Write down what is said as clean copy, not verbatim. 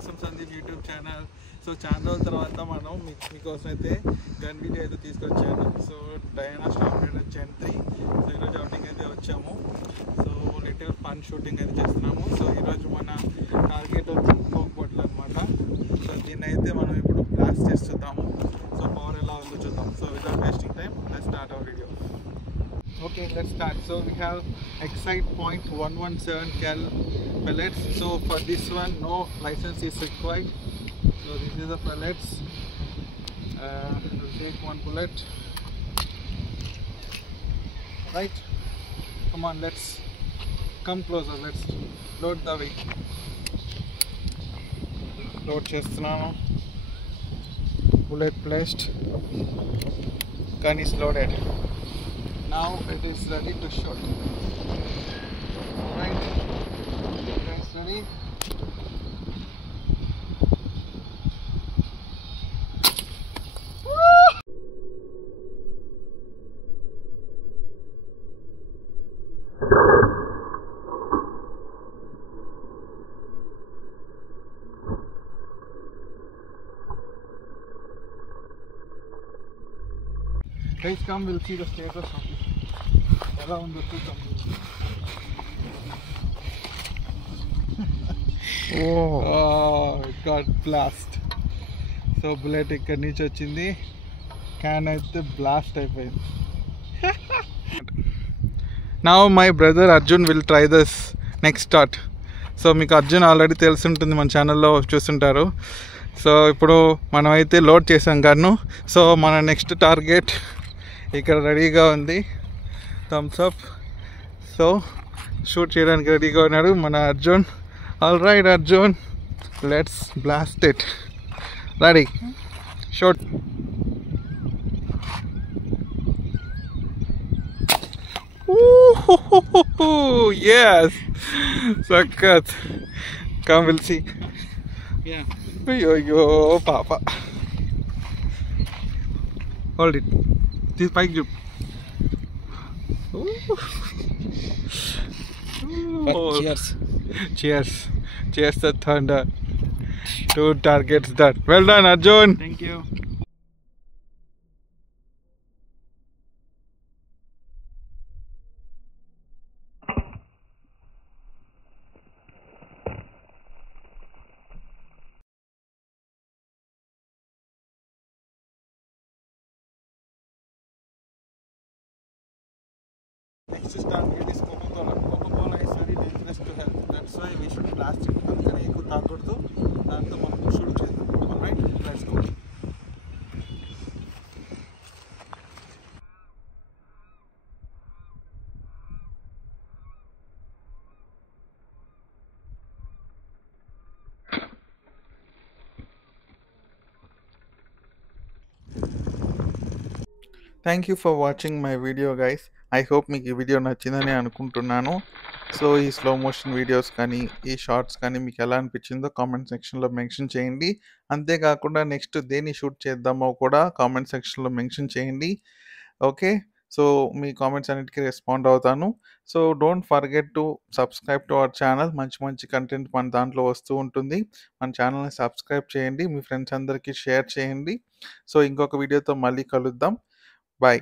ఆసం Sandeep YouTube channel. So చాలా రోజుల తర్వాత మనం మీకోసం అయితే గన్ వీడియో అయితే తీసుకొచ్చాను. సో డయానా స్టాప్ జెన్ 3. సో ఈరోజు అవుటింగ్ అయితే వచ్చాము. సో లిటిల్ ఫన్ షూటింగ్ అయితే చేస్తున్నాము. సో ఈరోజు మన టార్గెట్ వచ్చి కోక్ బాటిల్ అనమాట. సో దీన్ని అయితే మనం ఇప్పుడు బ్లాస్ట్ చేసి చూద్దాము. సో పవర్ ఎలా ఉందో చూద్దాం. So without wasting time let's start our video. Okay, let's start. So we have Excite .117 cal pellets. So for this one, no license is required. So this is the pellets. We'll take one bullet. Right? Come on, let's come closer. Let's load the weight. Load chestunanu. Bullet placed. Gun is loaded. Now it is ready to shoot. Alright, guys, ready? Guys, come, we'll see the status of it. Around the two Oh, it got blast. So bullet ikkadi nunchi vachindi, can aithe blast అయిపోయింది. Now my brother Arjun will try this next shot. So మీకు అర్జున్ ఆల్రెడీ తెలుసుంటుంది, మన ఛానల్లో చూస్తుంటారు. సో ఇప్పుడు మనం అయితే లోడ్ చేసాం గన్ను. సో మన నెక్స్ట్ టార్గెట్ ఇక్కడ రెడీగా ఉంది, థమ్స్ అప్. సో షూట్ చేయడానికి రెడీగా ఉన్నాడు మన Arjun. All right Arjun, let's blast it. Ready, shoot. Yes, sakat. Come, we'll see. Yeah. Yo, papa. Hold it. This bike jump. Cheers. Cheers. Cheers the thunder. 2 targets done. Well done, Arjun. Thank you. Next target is Coca-Cola. Coca-Cola is very dangerous to health. That's why we should blast it. అందుకని ఎక్కువ తాగకూడదు, దాంతో మనం షూట్ చేద్దాం. Alright, let's go. Thank you for watching my video guys. I hope మీకు ఈ వీడియో నచ్చిందని అనుకుంటున్నాను. సో ఈ స్లో మోషన్ వీడియోస్ కానీ ఈ షార్ట్స్ కానీ మీకు ఎలా అనిపించిందో కామెంట్ సెక్షన్లో మెన్షన్ చేయండి. అంతేకాకుండా నెక్స్ట్ దేన్ని షూట్ చేద్దామో కూడా కామెంట్ సెక్షన్లో మెన్షన్ చేయండి. ఓకే, సో మీ కామెంట్స్ అన్నిటికీ రెస్పాండ్ అవుతాను. So don't forget to subscribe to our channel. మంచి మంచి కంటెంట్ మన దాంట్లో వస్తూ ఉంటుంది. మన ఛానల్ని సబ్స్క్రైబ్ చేయండి, మీ ఫ్రెండ్స్ అందరికీ షేర్ చేయండి. సో ఇంకొక వీడియోతో మళ్ళీ కలుద్దాం. Bye.